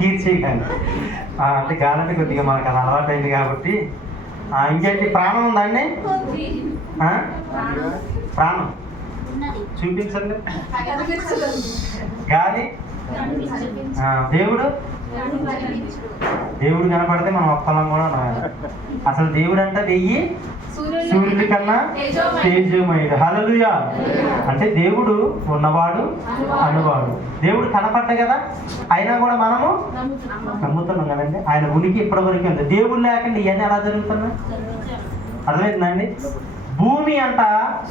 తీర్చేయకండి. అంటే గాలంటే కొద్దిగా మనకు అది అలవాటు అయింది కాబట్టి. ఇంకేంటి, ప్రాణం ఉందండి? ప్రాణం చూపించండి. గాలి, దేవుడు కనపడితే మనం ఒక్కలం కూడా అసలు దేవుడు అంటే 1000 సూర్యుడి కన్నా తేజమయుడు. హల్లెలూయా. అంటే దేవుడు ఉన్నవాడు అనువాడు. దేవుడు కనపడ్డ కదా, అయినా కూడా మనము నమ్ముతున్నాం కదండి. ఆయన ఉనికి ఇప్పటివరకు ఉంది. దేవుడు లేకుండా ఇవన్నీ ఎలా జరుగుతున్నాయి? అర్థమవుతుందండి? భూమి అంట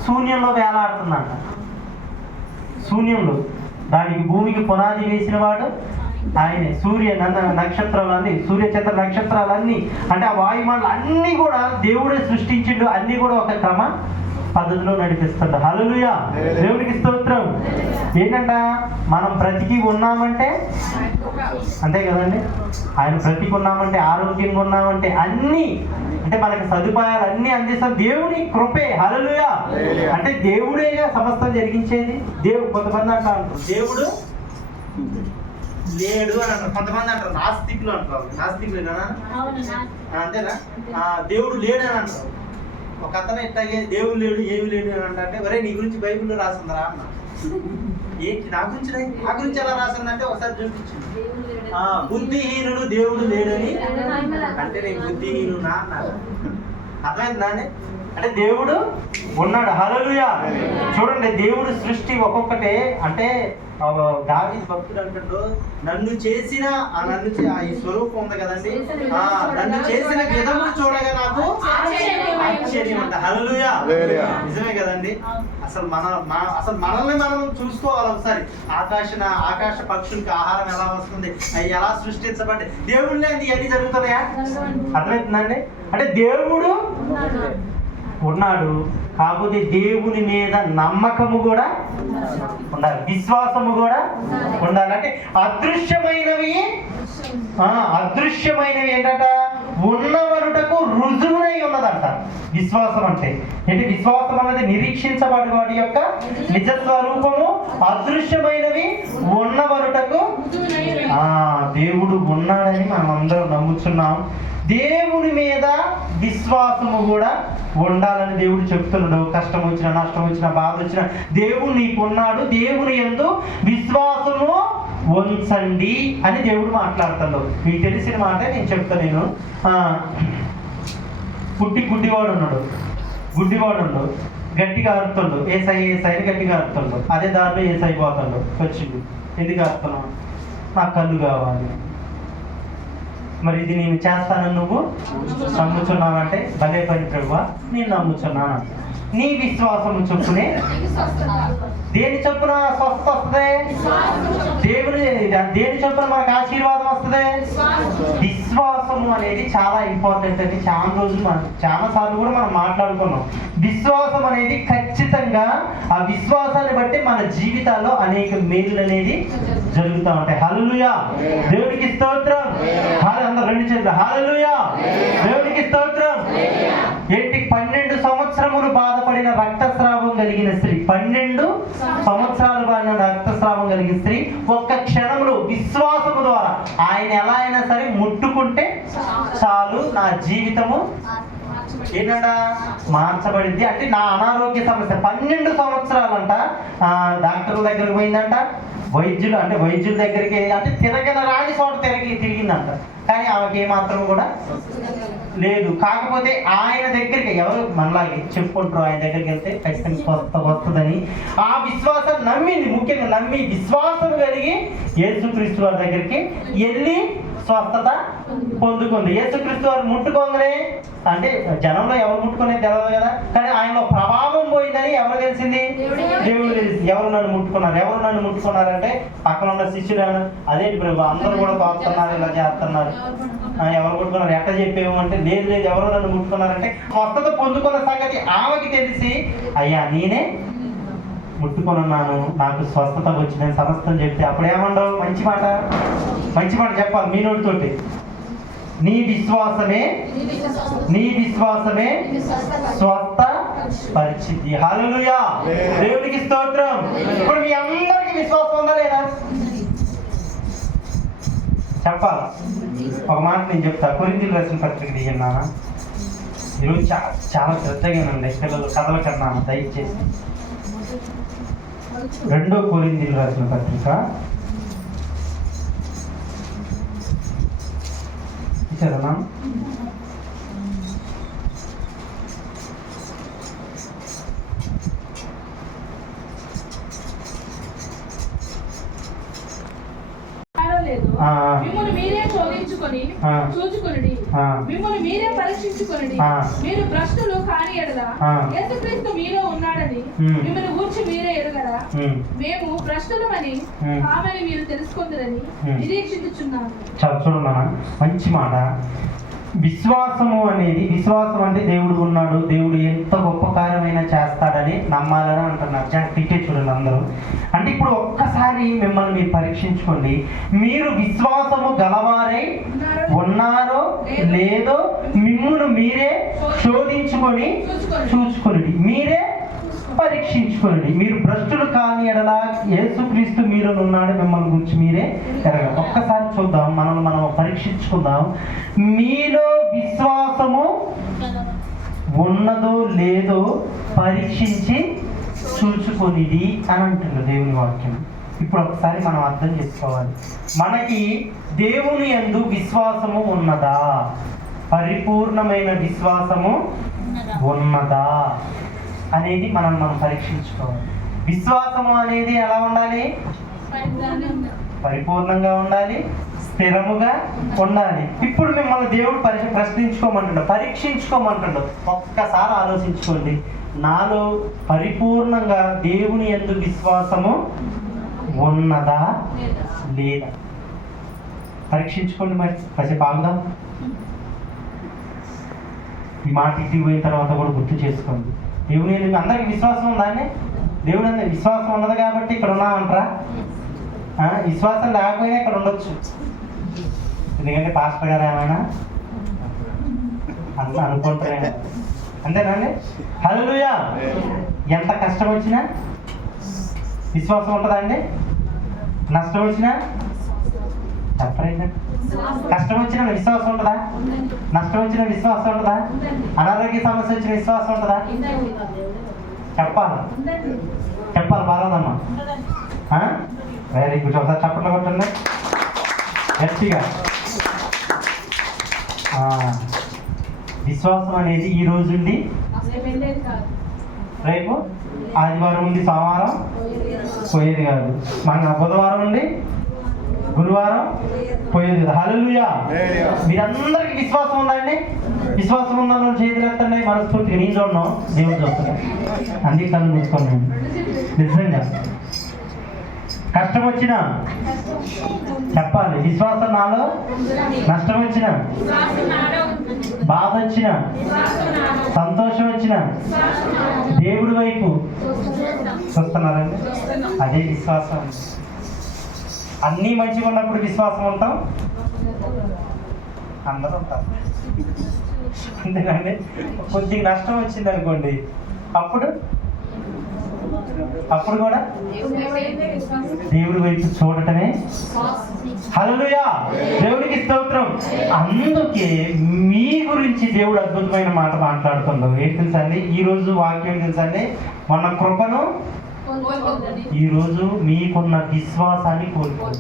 శూన్యంలో వేలాడుతుందంట. శూన్యంలో, దానికి భూమికి పునాది వేసిన వాడు ఆయనే. నక్షత్రాలన్నీ, సూర్యచంద్ర నక్షత్రాలన్నీ, అంటే ఆ వాయుమండలు అన్నీ కూడా దేవుడే సృష్టించిండు. అన్నీ కూడా ఒక క్రమ పద్ధతిలో నడిపిస్తాడు. హల్లెలూయా. దేవునికి స్తోత్రం. ఏంటంట, మనం బ్రతికి ఉన్నామంటే అంతే కదండి. ఆయన బ్రతికి ఉన్నామంటే, ఆరోగ్యంగా ఉన్నామంటే, అన్నీ అంటే మనకి సదుపాయాలు అన్నీ అందిస్తాం. దేవుని కృపే. హల్లెలూయా. అంటే దేవుడేగా సమస్తం జరిగించేది. కొంతమంది అంటారు దేవుడు లేడు అని అంటారు. కొంతమంది అంటారు నాస్తికులు అంటారు. నాస్తికులేనా? అంతేనా? దేవుడు లేడు అని అంటారు. ఒక అతను ఇట్లాగే దేవుడు లేడు, ఏమి లేడు అని అంటే, ఒరే నీ గురించి బైబిల్లో రాసిందరా అన్న. ఏంటి నా గురించి ఎలా రాసిందంటే ఒకసారి చూపించింది. బుద్ధిహీనుడు దేవుడు లేడని అంటే నేను బుద్ధిహీనునా అన్నారు. అర్థమైందా? అంటే దేవుడు ఉన్నాడు. హల్లెలూయా. చూడండి, దేవుడు సృష్టి ఒక్కొక్కటే. అంటే దావీదు భక్తుడు అంటాడు, నన్ను చేసిన ఈ స్వరూపం ఉంది కదండి, నన్ను చేసిన విధము చూడగా నాకు ఆశ్చర్యం అంట. హల్లెలూయా. నిజమే కదండి. అసలు మనల్ని మనం చూసుకోవాలి ఒకసారి. ఆకాశ పక్షులకి ఆహారం ఎలా వస్తుంది, అవి ఎలా సృష్టించబడ్డాయి, దేవుడు లేని అన్ని జరుగుతున్నాయా? అర్థమవుతుందండి? అంటే దేవుడు ఉన్నాడు, కాకపోతే దేవుని మీద నమ్మకము కూడా ఉండాలి, విశ్వాసము కూడా ఉండాలి. అంటే అదృశ్యమైనవి ఏంటంట, ఉన్నవరుటకు రుజువునై ఉన్నదంట విశ్వాసం అంటే. ఏంటి విశ్వాసం అనేది? నిరీక్షించబడి వాడి యొక్క నిజ స్వరూపము. అదృశ్యమైనవి ఉన్నవరుటకు దేవుడు ఉన్నాడని మనం అందరం నమ్ముతున్నాం. దేవుని మీద విశ్వాసము కూడా ఉండాలని దేవుడు చెప్తున్నాడు. కష్టం వచ్చినా, నష్టం వచ్చినా, బాధ వచ్చినా దేవుడు నీకున్నాడు, దేవుని యందు విశ్వాసము ఉంచండి అని దేవుడు మాట్లాడుతాడు. మీకు తెలిసిన మాట నేను చెప్తాను. నేను గుడ్డివాడు ఉన్నాడు. గట్టిగా అరుతుండు, ఏసై గట్టిగా అరుతుండు. అదే దారిలో ఏసై పోతాడు. వచ్చిండు, ఎందుకు అరుతున్నావు? నాకు కళ్ళు కావాలి. మరి ఇది నేను చేస్తానని నువ్వు నమ్ముచున్నావంటే, భలే పని ప్రభువా, నేను నమ్ముచున్నాను. నీ విశ్వాసము చొప్పునే. దేని చొప్పున స్వస్థత వస్తుంది? దేని చొప్పున మనకు ఆశీర్వాదం వస్తుంది? విశ్వాసము అనేది చాలా ఇంపార్టెంట్ అండి. చాలా సార్లు కూడా మనం మాట్లాడుకున్నాం. విశ్వాసం అనేది ఖచ్చితంగా, ఆ విశ్వాసాన్ని బట్టి మన జీవితాల్లో అనేక మేలు అనేది జరుగుతూ ఉంటాయి. హల్లెలూయా. దేవునికి స్తోత్రం. అందరూ రెండు చేతులు హల్లెలూయా. దేవునికి స్తోత్రం. ఏంటి, 12 సంవత్సరములు బాధపడిన రక్తస్రావం కలిగిన స్త్రీ, 12 సంవత్సరాలు బాడిన రక్తస్రావం కలిగిన స్త్రీ ఒక్క క్షణంలో విశ్వాసము ద్వారా ఆయన ఎలా అయినా సరే ముట్టుకుంటే చాలు, నా జీవితము ఏంటంట మార్చబడింది. అంటే నా అనారోగ్య సమస్య 12 సంవత్సరాలంట డాక్టర్ల దగ్గరికి పోయిందంట. వైద్యుల దగ్గరికి అంటే తిరగన రాని చోట తిరిగిందంట. కానీ ఆమెకి ఏమాత్రం కూడా లేదు. కాకపోతే ఆయన దగ్గరికి ఎవరు మనలాగే చెప్పుకుంటారు, ఆయన దగ్గరికి వెళ్తే ఖచ్చితంగా వస్తుందని ఆ విశ్వాసం నమ్మింది. ముఖ్యంగా నమ్మి విశ్వాసం కలిగి యేసుక్రీస్తు వారి దగ్గరికి వెళ్ళి స్వస్థత పొందుకుంది. యేసుక్రీస్తు వారు ముట్టుకోగానే, అంటే జనంలో ఎవరు ముట్టుకునేది తెలియదు కదా, కానీ ఆయనలో ప్రభావం పోయిందని ఎవరు తెలిసింది? దేవుడు తెలిసింది. ఎవరు నన్ను ముట్టుకున్నారంటే పక్కన ఉన్న శిష్యులు అదేంటి ప్రభు అందరూ కూడా తోస్తున్నారు, ఇలా చేస్తున్నారు, ఎవరు ముట్టుకున్నారు, ఎట్లా చెప్పేము అంటే లేదు ఎవరు నన్ను ముట్టుకున్నారంటే స్వస్థత పొందుకున్న సంగతి ఆమెకి తెలిసి, అయ్యా నేనే ముట్టుకొనున్నాను, నాకు స్వస్థత వచ్చిందని సమస్తం చెప్తే అప్పుడు ఏమండవు? మంచి మాట చెప్పాలి మీ నోటితోటి. నీ విశ్వాసమే స్వస్థ పరిచితి. హల్లెలూయా. దేవునికి స్తోత్రం. ఇప్పుడు మీ అందరికీ విశ్వాసం ఉందా లేదా? చెప్పాలి. ఒక మాట నేను చెప్తా. కొరింథీయులకు రాసిన పత్రిక తీయండి నాన్న. ఈరోజు చాలా శ్రద్ధగానండి పిల్లలు కథల కన్నా దయచేసి. 2 కొరింథీయులకు రాసిన పత్రిక ఇచ్చారన్నా. మిమ్మల్ని మీరే శోధించుకొని చూచుకొనుడి, మిమ్మల్ని మీరే పరీక్షించుకొనుడి. మీరు భ్రష్టులు కాని ఎడల యేసుక్రీస్తు మీలో ఉన్నాడని మిమ్మల్ని గూర్చి మీరే ఎరుగరా? మేము భ్రష్టులమని కామని మీరు తెలుసుకుందరని నిరీక్షించుచున్నాము. చూడన్నా, మంచి మాట. విశ్వాసం అంటే దేవుడు ఉన్నాడు, దేవుడు ఎంత గొప్ప కార్యమైనా చేస్తాడని నమ్మాలని అంటున్నారు. జాగ్రత్తగా చూడండి అందరూ. అంటే ఇప్పుడు ఒక్కసారి మిమ్మల్ని మీరు పరీక్షించుకోండి. మీరు విశ్వాసము గలవారై ఉన్నారో లేదో మిమ్మల్ని మీరే శోధించుకొని చూసుకొని మీరే పరీక్షించుకోండి. మీరు భ్రష్టులు కాని ఎడల యేసుక్రీస్తు మీలో ఉన్నాడు, మిమ్మల్ని గురించి మీరే ఎరగ. ఒక్కసారి చూద్దాం, మనం పరీక్షించుకుందాం. మీలో విశ్వాసము ఉన్నదో లేదో పరీక్షించి చూసుకొనిది అని అంటుంది దేవుని వాక్యం. ఇప్పుడు ఒకసారి మనం అర్థం చేసుకోవాలి. మనకి దేవుని యందు విశ్వాసము ఉన్నదా? పరిపూర్ణమైన విశ్వాసము ఉన్నదా అనేది మనం పరీక్షించుకోవాలి. విశ్వాసము అనేది ఎలా ఉండాలి? పరిపూర్ణంగా ఉండాలి, స్థిరముగా ఉండాలి. ఇప్పుడు మిమ్మల్ని దేవుడు పరీక్షించుకోమంటుండో ఒక్కసారి ఆలోచించుకోండి. నాలో పరిపూర్ణంగా దేవుని యందు విశ్వాసము ఉన్నదా లేదా? పరీక్షించుకోండి. మరి కాసేపు ఆగుదాం. ఈ మాట ఇంటికి పోయిన తర్వాత కూడా గుర్తు చేసుకోండి. దేవుని అందరికి విశ్వాసం ఉందా అండి? దేవుని అందరికి విశ్వాసం ఉన్నది కాబట్టి ఇక్కడ ఉన్నామంటారా? విశ్వాసం లేకపోయినా ఇక్కడ ఉండొచ్చు. ఎందుకంటే పాస్టర్ గారు ఏమైనా అట్లా అనుకుంటారే, అంతేనండి. హల్లెలూయా. ఎంత కష్టం వచ్చినా విశ్వాసం ఉంటుందా అండి? నష్టం వచ్చినా చెప్పండి. కష్టం వచ్చిన విశ్వాసం ఉంటుందా? నష్టం వచ్చిన విశ్వాసం ఉంటుందా? అనారోగ్య సమస్య వచ్చిన విశ్వాసం ఉంటుందా? చెప్పాలి బాగాదమ్మా. Very good. ఒకసారి చప్పట్లు కొట్టండి గట్టిగా. విశ్వాసం అనేది ఈ రోజు ఉంది, రేపు ఆదివారం ఉంది, సోమవారం పోయేది కాదు, మన బుధవారం నుండి గురువారం పోయేది కాదు. హల్లెలూయా. మీరందరికీ విశ్వాసం ఉందండి? విశ్వాసం ఉందని చేతులు ఎత్తండి మనస్ఫూర్తిగా. నేను చూడను, దేవుడు చూస్తున్నాను. అందుకే కళ్ళు మూసుకోండి. నిజంగా కష్టం వచ్చినా చెప్పాలి విశ్వాసం నాలో, నష్టం వచ్చినా, బాధ వచ్చినా, సంతోషం వచ్చినా దేవుడి వైపు చూస్తున్నారండి. అదే విశ్వాసం. అన్నీ మంచిగా ఉన్నప్పుడు విశ్వాసం ఉంటాం, అందరూ ఉంటారు. అంతేనండి. కొద్దిగా నష్టం వచ్చింది అనుకోండి, అప్పుడు కూడా దేవుడి వైపు చూడటమే. హల్లెలూయా. దేవుడికి స్తోత్రం. అందుకే మీ గురించి దేవుడు అద్భుతమైన మాట మాట్లాడుతున్నాడు. ఏంటి తెలుసా అండి? ఈ రోజు వాక్యం తెలుసా అండి? మన కృపను ఈరోజు మీకున్న విశ్వాసాన్ని కోల్పోదు.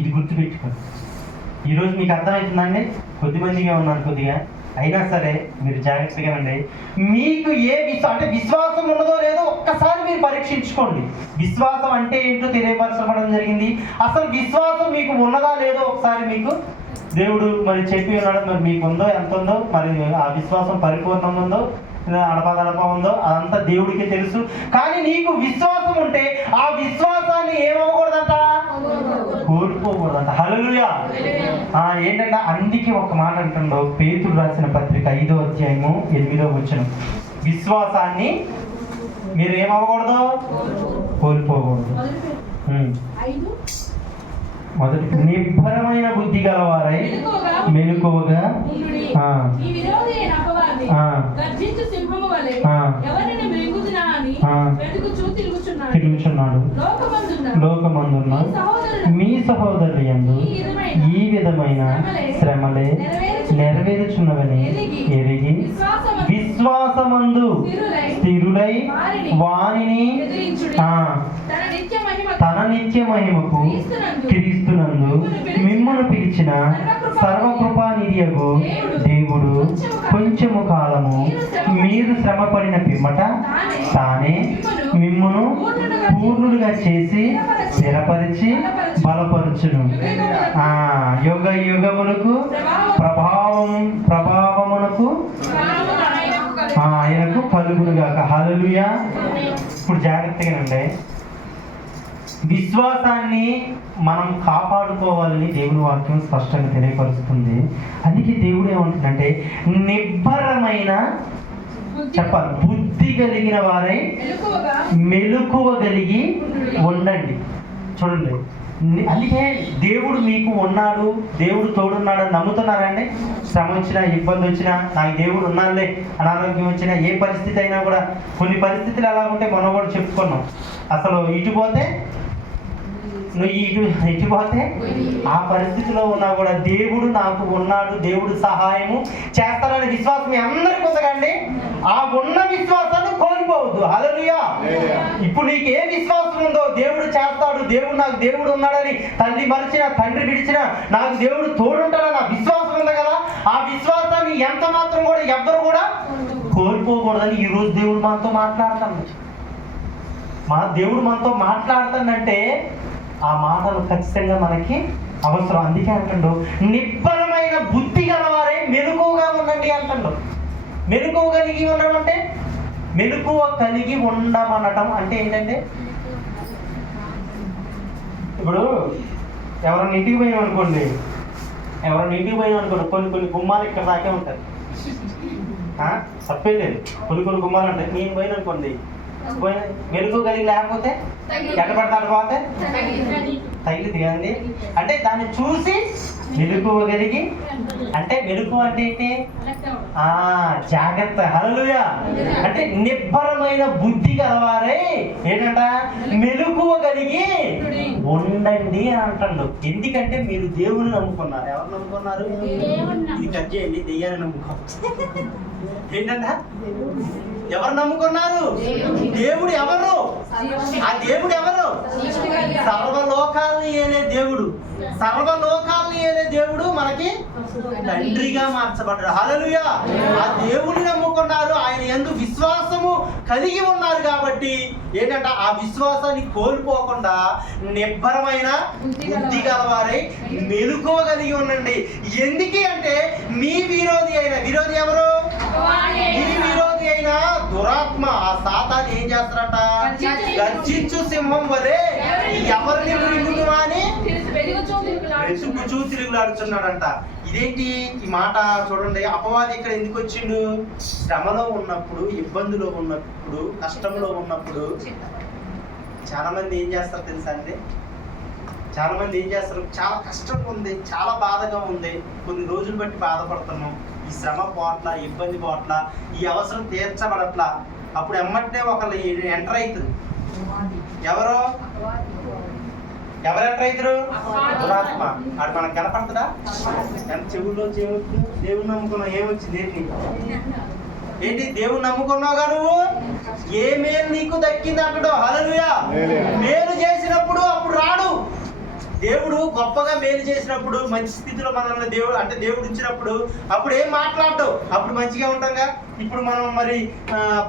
ఇది గుర్తుపెట్టుకోండి. ఈరోజు మీకు అర్థమవుతుందండి? కొద్దిమందిగా ఉన్నాను కొద్దిగా, అయినా సరే మీరు జాగ్రత్తగా ఉండండి. మీకు ఏ అంటే విశ్వాసం ఉన్నదో లేదో ఒక్కసారి మీరు పరీక్షించుకోండి. విశ్వాసం అంటే ఏంటో తెలియపరచబడడం జరిగింది. అసలు విశ్వాసం మీకు ఉన్నదా లేదో ఒకసారి మీకు దేవుడు మరి చెప్పి ఉన్నాడు. మరి మీకు ఉందో ఎంత ఉందో, మరి ఆ విశ్వాసం పరిపూర్ణం ఉందో అడపదడప ఉందో అదంతా దేవుడికి తెలుసు. కానీ నీకు విశ్వాసం ఉంటే ఆ విశ్వాసాన్ని ఏమవ్వకూడదంట, కోల్పోకూడదంట. హల్లెలూయా. ఏంటంటే అందుకే ఒక మాట అంటుండో పేతురు రాసిన పత్రిక 5వ అధ్యాయము 8వ వచనం, విశ్వాసాన్ని మీరు ఏమవ్వకూడదు, కోల్పోకూడదు. మొదటి నిబ్బరమైన బుద్ధి గలవారై మెలకువగా తిరుగుచున్నాడు. లోకమందున్న మీ సహోదరులు యందు ఈ విధమైన శ్రమలే నెరవేరుచున్నవని ఎరిగి విశ్వాసమందు స్థిరులై వానిని తన నిత్య మహిమకు క్రీస్తునందు మిమ్మును పిలిచిన సర్వకృపానిధియగు దేవుడు కొంచెము కాలము మీరు శ్రమపడిన పిమ్మట తానే మిమ్మును పూర్ణులుగా చేసి స్థిరపరిచి బలపరచును. యుగ యుగములకు ప్రభావమునకు ఆయనకు కలుగునుగాక. హల్లెలూయా. ఇప్పుడు జాగ్రత్తగా ఉండే విశ్వాసాన్ని మనం కాపాడుకోవాలని దేవుని వాక్యం స్పష్టంగా తెలియపరుస్తుంది. అందుకే దేవుడు ఏమంటుందంటే నిబ్బరమైన చెప్పాలి బుద్ధి కలిగిన వారై మెలకువ కలిగి ఉండండి. చూడండి, అందుకే దేవుడు మీకు ఉన్నాడు, దేవుడు తోడున్నాడని నమ్ముతున్నారండి. శ్రమ వచ్చినా, ఇబ్బంది వచ్చినా, నాకు దేవుడు ఉన్నాడులే, అనారోగ్యం వచ్చినా, ఏ పరిస్థితి అయినా కూడా కొన్ని పరిస్థితులు ఎలా ఉంటే మనం కూడా చెప్పుకున్నాం. అసలు ఇటుపోతే నువ్వు ఇటుపోతే ఆ పరిస్థితిలో ఉన్నా కూడా దేవుడు నాకు ఉన్నాడు, దేవుడు సహాయము చేస్తాడనే విశ్వాసం మీ అందరికీ ఉందండి. ఆ ఉన్న విశ్వాసాన్ని కోల్పోవద్దు. హల్లెలూయా. ఇప్పుడు నీకు ఏ విశ్వాసం ఉందో, దేవుడు చేస్తాడు, నాకు దేవుడు ఉన్నాడని, తల్లి మరిచినా తండ్రి విడిచినా నాకు దేవుడు తోడుంటాడని ఆ విశ్వాసం ఉంది కదా, ఆ విశ్వాసాన్ని ఎంత మాత్రం కూడా ఎవ్వరు కూడా కోల్పోకూడదని ఈరోజు దేవుడు మనతో మాట్లాడుతాడు. దేవుడు మనతో మాట్లాడుతాడంటే ఆ మాటలు ఖచ్చితంగా మనకి అవసరం. అందుకే అంటుండు నిబ్బరమైన బుద్ధి గలవారే మెలకువగా ఉండండి అంటుండు. మెలకువ కలిగి ఉండడం అంటే, మెలకువ కలిగి ఉండమనటం అంటే ఏంటంటే, ఇప్పుడు ఎవరైనా ఇంటికి పోయామనుకోండి, కొన్ని గుమ్మాలు ఇక్కడ దాకే ఉంటాయి. తప్పేం లేదు, కొన్ని గుమ్మాలు ఉంటాయి. నేను పోయిన అనుకోండి, మెలుగు కలిగి లేకపోతే ఎక్కడ పడతాడు పోతే తగిలింది కదండి. అంటే దాన్ని చూసి మెలుకువ కలిగి, అంటే మెలుకు అంటే ఏంటి? జాగ్రత్త. హల్లెలూయా. అంటే నిబ్బరమైన బుద్ధి గలవారే ఏంటంట మెలుకువ కలిగి ఉండండి అని అంటాడు. ఎందుకంటే మీరు దేవుని నమ్ముకున్నారు. ఎవరు నమ్ముకున్నారు? ఇది కట్ చేయండి. దెయ్యాన్ని నమ్ముకున్నారు. ఏంటంట ఎవరు నమ్ముకున్నారు? దేవుడు. ఎవరు ఆ దేవుడు? ఎవరు? సర్వలోకాలని ఏలే దేవుడు. సర్వలోకాలని ఏలే దేవుడు మనకి తండ్రిగా మార్చబడ్డాడు. హల్లెలూయా. ఆ దేవుడిని నమ్ముకున్నారు, ఆయన యందు విశ్వాసము కలిగి ఉన్నారు. కాబట్టి ఏంటంటే ఆ విశ్వాసాన్ని కోల్పోకుండా నిబ్బరమైన బుద్ధి గలవారై మెలకువ కలిగి ఉండండి. ఎందుకు అంటే మీ విరోధి ఎవరు? మీ విరోధి అయిన దురాత్మ, ఆ సాతాను ఏం చేస్తారట? గర్జించు సింహం వలె ఎవరిని మృంగును అని తిరుగులాడుచున్నాడంట. ఇదేంటి ఈ మాట? చూడండి, అపవాది ఇక్కడ ఎందుకు వచ్చిండు? శ్రమలో ఉన్నప్పుడు, ఇబ్బందులో ఉన్నప్పుడు, కష్టంలో ఉన్నప్పుడు చాలా మంది ఏం చేస్తారు తెలుసా అండి? చాలా మంది ఏం చేస్తారు? చాలా కష్టంగా ఉంది, చాలా బాధగా ఉంది, కొన్ని రోజులు బట్టి బాధపడుతున్నాం, ఈ శ్రమ పోట్ల, ఇబ్బంది పోట్ల, ఈ అవసరం తీర్చబడట్లా. అప్పుడు ఎమ్మటే ఒకళ్ళు ఎంటర్ అవుతారు. ఎవరు ఎంటర్ అవుతారు? దురాత్మ. అది మనకు కనపడుతుందా? ఎంత చెవుల్లో దేవుని నమ్ముకున్నావు, ఏమొచ్చింది? ఏంటి దేవుని నమ్ముకున్నావుగా నువ్వు? ఏ మేలు నీకు దక్కింది అంటాడు. హల్లెలూయా. మేలు చేసినప్పుడు అప్పుడు రాడు దేవుడు. గొప్పగా మేలు చేసినప్పుడు, మంచి స్థితిలో మనల్ని దేవుడు ఇచ్చినప్పుడు అప్పుడు ఏం మాట్లాడటం, అప్పుడు మంచిగా ఉంటాంగా. ఇప్పుడు మనం మరి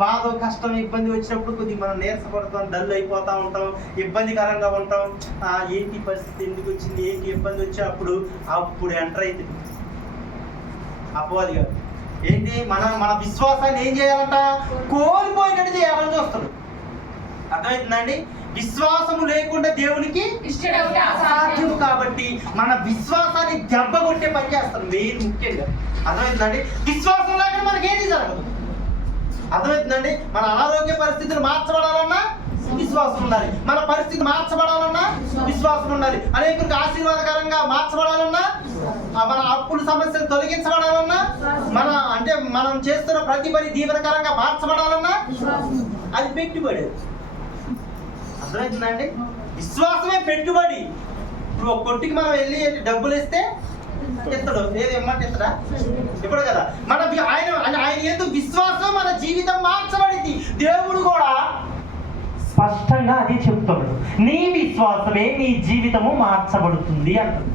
బాధ, కష్టం, ఇబ్బంది వచ్చినప్పుడు కొద్దిగా మనం నీరసపడతాం, డల్ అయిపోతూ ఉంటాం, ఇబ్బందికరంగా ఉంటాం. ఏంటి పరిస్థితి, ఎందుకు వచ్చింది, ఏంటి ఇబ్బంది వచ్చి అప్పుడు ఎంటర్ అవుతుంది అపవాది గారు. ఏంటి మన విశ్వాసాన్ని ఏం చేయాలంట? కోల్పోయినట్టు చేయాలని చూస్తాడు. అర్థమవుతుందండి? విశ్వాసము లేకుండా దేవునికి అసాధ్యము. కాబట్టి మన విశ్వాసాన్ని దెబ్బ కొట్టే పని చేస్తాం మెయిన్, ముఖ్యంగా. అర్థమవుతుందండి? విశ్వాసం లేకుండా మనకి ఏది జరగదు. అర్థమవుతుందండి? మన అనారోగ్య పరిస్థితులు మార్చబడాలన్నా విశ్వాసం ఉండాలి, మన పరిస్థితి మార్చబడాలన్నా విశ్వాసం ఉండాలి, అనేకులకు ఆశీర్వాదకరంగా మార్చబడాలన్నా, మన అప్పుల సమస్యలు తొలగించబడాలన్నా, మనం చేస్తున్న ప్రతి పని దీవెనకరంగా మార్చబడాలన్నా అది పెట్టుబడి. అర్థమవుతుందండి? విశ్వాసమే పెట్టుబడి. ఇప్పుడు ఒక కొట్టుకి మనం వెళ్ళి డబ్బులు ఇస్తే ఇస్తాడు, ఏది ఇమ్మంటే ఇస్తాడా? ఇప్పుడు కదా మన ఆయన ఎందుకు విశ్వాసం మన జీవితం మార్చబడింది. దేవుడు కూడా స్పష్టంగా అది చెప్తాడు, నీ విశ్వాసమే నీ జీవితము మార్చబడుతుంది అంటాడు.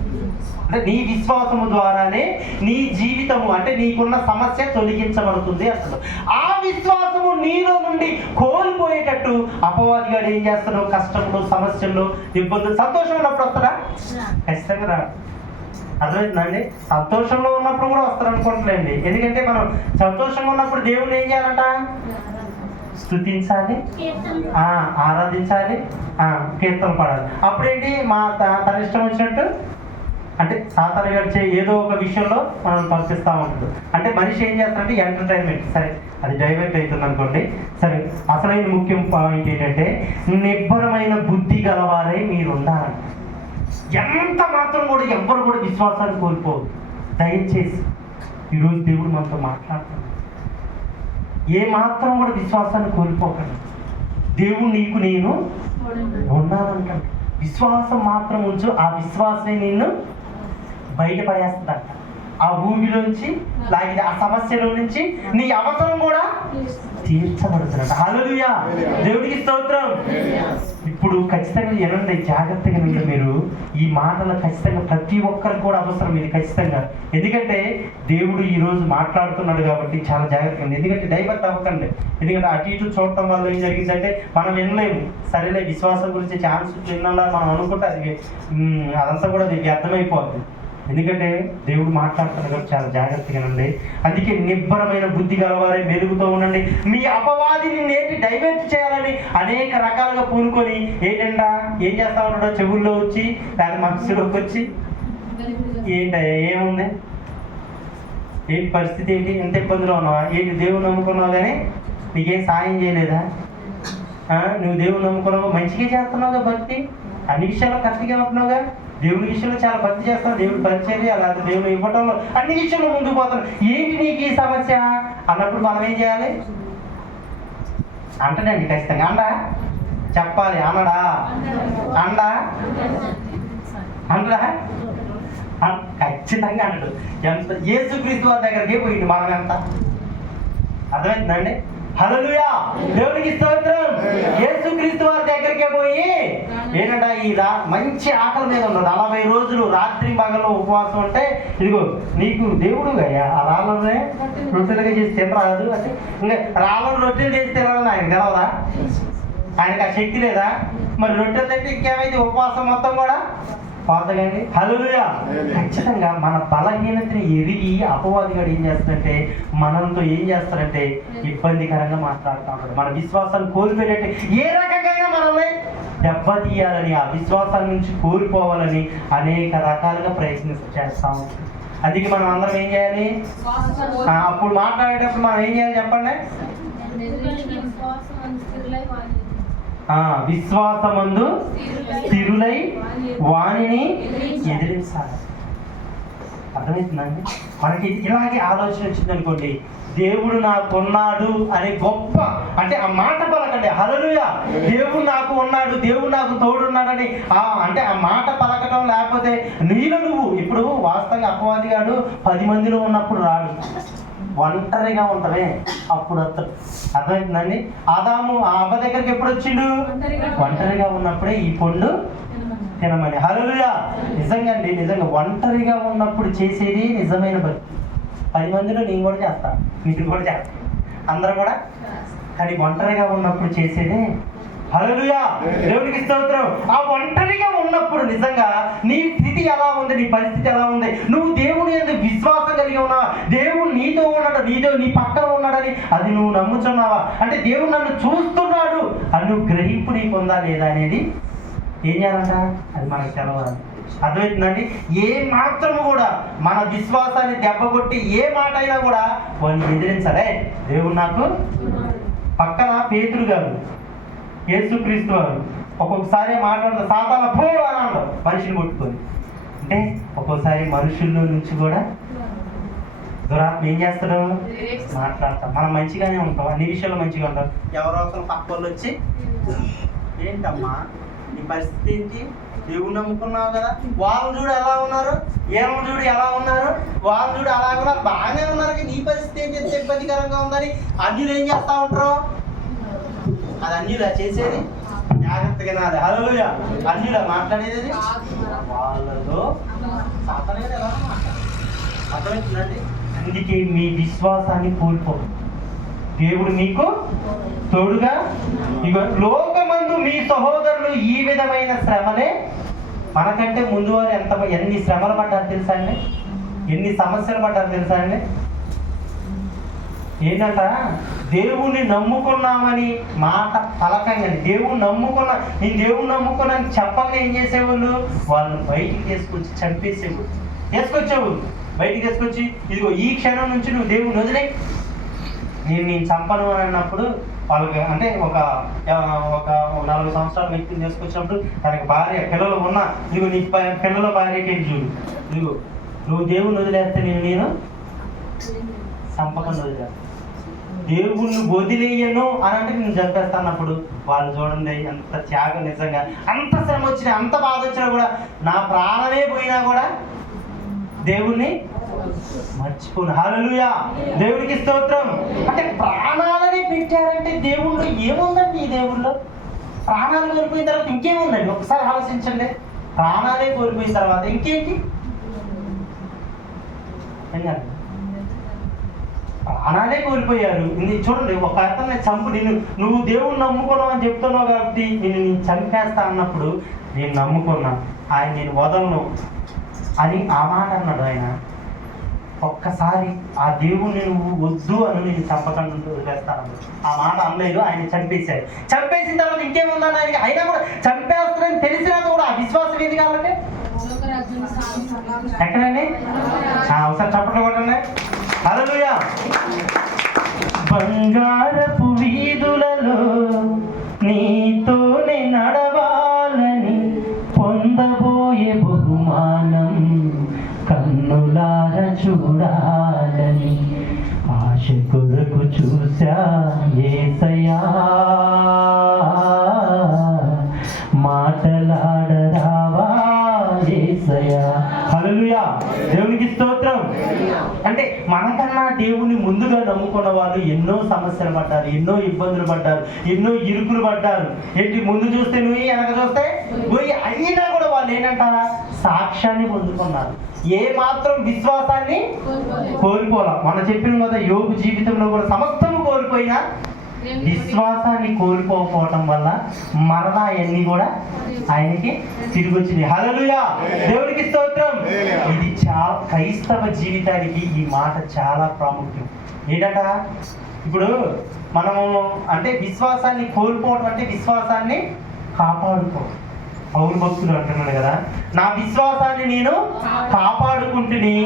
అంటే నీ విశ్వాసము ద్వారానే నీ జీవితము, అంటే నీకున్న సమస్య తొలగించబడుతుంది అంటాడు. ఆ విశ్వాసము నీలో నుండి కోల్పోయేటట్టు అపవాది గారు ఏం చేస్తాడు? కష్టంలో, సమస్యల్లో, ఇబ్బందులు. సంతోషం ఉన్నప్పుడు వస్తాడా? ఖచ్చితంగా రా. అర్థమవుతుందండి? సంతోషంలో ఉన్నప్పుడు కూడా వస్తారు అనుకుంటలేండి. ఎందుకంటే మనం సంతోషంగా ఉన్నప్పుడు దేవుణ్ణి ఏం చేయాలంట? స్తుతించాలి, ఆరాధించాలి, కీర్తన పాడాలి. అప్పుడేంటి తన ఇష్టం వచ్చినట్టు అంటే సాతాను గడిచే ఏదో ఒక విషయంలో మనం పంపిస్తూ ఉంటాడు. అంటే మనిషి ఏం చేస్తాడంటే ఎంటర్టైన్మెంట్, సరే అది డైవర్ట్ అవుతుంది అనుకోండి. సరే, అసలైన ముఖ్యం పాయింట్ ఏంటంటే నిబ్బరమైన బుద్ధి గలవారే మీరు ఉండాలంట. ఎంత మాత్రం కూడా ఎవ్వరు కూడా విశ్వాసాన్ని కోల్పోదు. దయచేసి ఈరోజు దేవుడు మనతో మాట్లాడుతున్నాడు. ఏ మాత్రం కూడా విశ్వాసాన్ని కోల్పోకండి. దేవుడు నీకు నేను ఉన్నానంటాడు. విశ్వాసం మాత్రం ఉంచు, ఆ విశ్వాసమే నిన్ను బయటపడేస్తుందంట. ఆ భూమిలోంచి లాగిన ఆ సమస్యలో నుంచి నీ అవసరం కూడా తీర్చబడుతున్నట్టు. హల్లెలూయా, దేవుడికి స్తోత్రం. ఇప్పుడు ఖచ్చితంగా వినండి, జాగ్రత్తగా వినండి. మీరు ఈ మాటలు ఖచ్చితంగా ప్రతి ఒక్కరికి కూడా అవసరం ఇది ఖచ్చితంగా. ఎందుకంటే దేవుడు ఈ రోజు మాట్లాడుతున్నాడు కాబట్టి చాలా జాగ్రత్తగా ఉంది. ఎందుకంటే డైవర్ట్ అవ్వకండి. ఎందుకంటే అటు ఇటు చూడటం వల్ల ఏం జరిగిందంటే మనం వినలేము. సరేలే, విశ్వాసం గురించి ఛాన్స్ వినాలా మనం అనుకుంటే అది అదంతా కూడా అది వ్యర్థమైపోద్ది. ఎందుకంటే దేవుడు మాట్లాడుతున్నాడు కాబట్టి చాలా జాగ్రత్తగా ఉండండి. అందుకే నిబ్బరమైన బుద్ధి గలవారే మెలుగుతూ ఉండండి. మీ అపవాదిని నేటి డైవర్ట్ చేయాలని అనేక రకాలుగా పూనుకొని ఏంటంట ఏం చేస్తా ఉన్నాడో, చెవుల్లో వచ్చి లేదా మనసులోకి వచ్చి ఏముంది, ఏంటి పరిస్థితి, ఏంటి ఎంత ఇబ్బందిలో ఉన్నావా, ఏంటి దేవుడు నమ్ముకున్నావు కానీ నీకేం సాయం చేయలేదా, నువ్వు దేవుడు నమ్ముకున్నావు మంచిగా చేస్తున్నావుగా భక్తి, అన్ని విషయాల్లో కరెక్ట్గా ఉంటున్నావుగా, దేవుని విషయంలో చాలా భక్తి చేస్తాను, దేవుడు పరిచర్య అలాగే దేవుడు ఇవ్వటంలో అన్ని విషయంలో ముందుకు పోతాను, ఏంటి నీకు ఈ సమస్య అన్నప్పుడు మనం ఏం చేయాలి? అంటనండి ఖచ్చితంగా. అండా చెప్పాలి, అనడా అండా అంటడా ఖచ్చితంగా అంటాడు. ఎంత యేసుక్రీస్తు వారి దగ్గరికి పోయింది మనం ఎంత. అర్థమవుతుందండి? హల్లెలూయా, దేవునికి స్తోత్రం. యేసుక్రీస్తు వారి దగ్గరికే పోయి ఏంటంట ఈ మంచి ఆకలి మీద ఉండదు 40 రోజులు రాత్రి పగలు ఉపవాసం ఉంటే, ఇదిగో నీకు దేవుడు అయ్యా ఆ రాళ్ళనే రొట్టెలుగా చేసి తినరాదు అంటే, ఇంకా రాళ్ళను రొట్టెలు చేసి తినాలని ఆయన తెలవదా? ఆయనకు ఆ శక్తి లేదా? మరి రొట్టెలు తింటే ఇంకేమైంది? ఉపవాసం మొత్తం కూడా పోతగండి. హల్లెలూయా. ఖచ్చితంగా మన బలహీనతని ఎరిగి అపవాదిగాడు ఏం చేస్తాడంటే మనతో ఏం చేస్తాడంటే ఇబ్బందికరంగా మాట్లాడుతూ ఉంటాడు. మన విశ్వాసాన్ని కోల్పోయేటట్టు ఏ రకంగా మనల్ని దెబ్బతీయాలని, ఆ విశ్వాసాల నుంచి కోల్పోవాలని అనేక రకాలుగా చేస్తా ఉంటాం. అందుకే మనం అందరం ఏం చేయాలి? అప్పుడు మాట్లాడేటప్పుడు మనం ఏం చేయాలి చెప్పండి? విశ్వాసమందు స్థిరులై వానిని ఎదిరించాలి. అర్థమవుతుందండి? మనకి ఇలాగే ఆలోచన వచ్చింది అనుకోండి, దేవుడు నాకున్నాడు అనే గొప్ప, అంటే ఆ మాట పలకండి. హల్లెలూయా, దేవుడు నాకు ఉన్నాడు, దేవుడు నాకు తోడున్నాడని అంటే ఆ మాట పలకటం. లేకపోతే నీలో నువ్వు ఇప్పుడు వాస్తవంగా అపవాదిగాడు 10 మందిలో ఉన్నప్పుడు రాడు, ఒంటరిగా ఉంటావే అప్పుడు వస్తాడు. అర్థమవుతుందండి? ఆదాము ఆ అవ్వ దగ్గరికి ఎప్పుడు వచ్చిండు? ఒంటరిగా ఉన్నప్పుడే ఈ పండు తినమని. హల్లెలూయా. నిజంగా అండి, నిజంగా ఒంటరిగా ఉన్నప్పుడు చేసేది నిజమైన భక్తి. 10 మందిలో నేను కూడా చేస్తా, మీరు కూడా చేస్తా, అందరూ కూడా. కానీ ఒంటరిగా ఉన్నప్పుడు చేసేదే. హల్లెలూయా, దేవునికి స్తోత్రం. ఆ ఒంటరిగా ఉన్నప్పుడు నిజంగా నీ స్థితి ఎలా ఉంది, నీ పరిస్థితి ఎలా ఉంది, నువ్వు దేవుని యందు విశ్వాసం కలిగి ఉన్నావా, దేవుడు నీతో ఉన్నాడు, నీ పక్కన ఉన్నాడని అది నువ్వు నమ్ముతున్నావా, అంటే దేవుడు నన్ను చూస్తున్నాడు అని నువ్వు గ్రహింపు నీకు ఉందా లేదా అనేది ఏం చేయాలంట? అది మనకు తెలవాలి. అర్థమవుతుందండి? ఏ మాత్రము కూడా మన విశ్వాసాన్ని దెబ్బకొట్టి ఏ మాట అయినా కూడా వాడిని ఎదిరించాలే. దేవుడు నాకు పక్కన పేతురు గారు, యేసుక్రీస్తు వారు ఒక్కొక్కసారి మాట్లాడుతూ సాతాను పో అని అంటాం మనిషిని కొట్టుకొని. అంటే ఒక్కొక్కసారి మనుషుల్లో నుంచి కూడా దురాత్మ ఏం చేస్తాడు? మాట్లాడతాం. మనం మంచిగానే ఉంటాం, అన్ని విషయాల్లో మంచిగా ఉంటాం. ఎవరో ఒకరు పక్క వాళ్ళు వచ్చి ఏంటమ్మా నీ పరిస్థితి ఏంటి? దేవుడు నమ్ముకున్నావు కదా. వాళ్ళు చూడు ఎలా ఉన్నారు, ఏమో చూడు ఎలా ఉన్నారు, వాళ్ళు చూడు అలా ఉన్నారు, బాగానే ఉన్నారు. నీ పరిస్థితి ఏం చేస్తే ఇబ్బందికరంగా ఉందని అన్యులు ఏం చేస్తా ఉంటారు? అది అన్యులా చేసేది? జాగ్రత్తగా నాది. హల్లెలూయా. అన్యులా మాట్లాడేది? వాళ్ళలో సాతాను ఎలా అర్థమవుతుందండి. అందుకే మీ విశ్వాసాన్ని కోల్పోదు. దేవుడు మీకు తోడుగా. ఇక లోకమందు మీ సహోదరులు ఈ విధమైన శ్రమలే, మనకంటే ముందు వారు ఎన్ని శ్రమలు పడ్డారు తెలుసా అండి? ఎన్ని సమస్యలు పడ్డారు తెలుసా అండి? ఏంటంట, దేవుణ్ణి నమ్ముకున్నామని మాట పలకంగా, దేవుణ్ణి నమ్ముకున్నా, నేను దేవుణ్ణి నమ్ముకున్నాను చెప్పంగా ఏం చేసేవాళ్ళు? వాళ్ళని బయటికి తీసుకొచ్చి చంపేసేవాళ్ళు. తీసుకొచ్చేవాళ్ళు బయటికి తీసుకొచ్చి, ఇదిగో ఈ క్షణం నుంచి నువ్వు దేవుణ్ణి వదిలే, నేను చంపను అని అన్నప్పుడు వాళ్ళకి, అంటే ఒక 40 సంవత్సరాల వ్యక్తిని తీసుకొచ్చినప్పుడు తనకి భార్య పిల్లలు ఉన్నా, ఇదిగో నీ పిల్లల భార్యకి చూడు, ఇదిగో నువ్వు దేవుణ్ణి వదిలేస్తే నేను చంపకుండా వదిలేస్తాను, దేవుణ్ణి వదిలేయను అని అంటే నేను చంపేస్తానప్పుడు వాళ్ళు చూడండి ఎంత త్యాగం. నిజంగా అంత శ్రమ వచ్చినా, అంత బాధ వచ్చినా కూడా, నా ప్రాణమే పోయినా కూడా దేవుణ్ణి మర్చిపోను. హల్లెలూయా. దేవుడికి స్తోత్రం. అంటే ప్రాణాలనే పెట్టారంటే దేవుళ్ళు ఏముందండి? ఈ దేవుళ్ళు ప్రాణాలు కోల్పోయిన తర్వాత ఇంకేముందండి? ఒకసారి ఆలోచించండి. ప్రాణాలే కోల్పోయిన తర్వాత ఇంకేంటి? ప్రాణాలే కోల్పోయారు. చూడండి, ఒక అతన్ని చంపు, నువ్వు దేవుణ్ణి నమ్ముకున్నావు అని చెప్తున్నావు కాబట్టి నేను చంపేస్తా అన్నప్పుడు, నేను నమ్ముకున్నా, ఆయన నేను వదలను అని ఆ మాట అన్నాడు ఆయన. ఒక్కసారి ఆ దేవుణ్ణి నువ్వు వద్దు అని నేను చంపకుండా వదిలేస్తాను ఆ మాట అనలేదు. ఆయన చంపేశాడు. చంపేసిన తర్వాత ఇంకేముందని ఆయనకి, అయినా కూడా చంపేస్తానని తెలిసినా కూడా ఆ విశ్వాసం ఏది కాబట్టి ఎక్కడండి? ఒకసారి చప్పట్లు కొట్టండి. హల్లెలూయా. బంగారపు వీధులలో నీతోనే నడవాలని పొందబోయే బహుమానం కన్నులార చూడాలని ఆశ కొరకు చూసా యేసయ్యా, మాటలాడరావా యేసయ్యా. హల్లెలూయా. దేవునికి స్తోత్రం. అంటే మనకన్నా దేవుని ముందుగా నమ్ముకున్న వాళ్ళు ఎన్నో సమస్యలు పడ్డారు, ఎన్నో ఇబ్బందులు పడ్డారు, ఎన్నో ఇరుకులు పడ్డారు. ఏంటి, ముందు చూస్తే నువ్వు, వెనక చూస్తే నువ్వు, అయినా కూడా వాళ్ళు ఏంటంటారా సాక్ష్యాన్ని పొందుకున్నారు. ఏ మాత్రం విశ్వాసాన్ని కోల్పోలా. మనం చెప్పిన కదా, యోబు జీవితంలో కూడా సమస్తము కోల్పోయినా విశ్వాసాన్ని కోల్పోకపోవటం వల్ల మరలా అవన్నీ కూడా ఆయనకి తిరిగి వచ్చింది. హల్లెలూయా. దేవుడికి స్తోత్రం. ఇది చాలా క్రైస్తవ జీవితానికి ఈ మాట చాలా ప్రాముఖ్యం. ఏంటంట, ఇప్పుడు మనము అంటే విశ్వాసాన్ని కోల్పోవటం అంటే విశ్వాసాన్ని కాపాడుకోవడం. పౌలు భక్తుడు అంటున్నాడు కదా, నా విశ్వాసాన్ని నేను కాపాడుకుంటుని,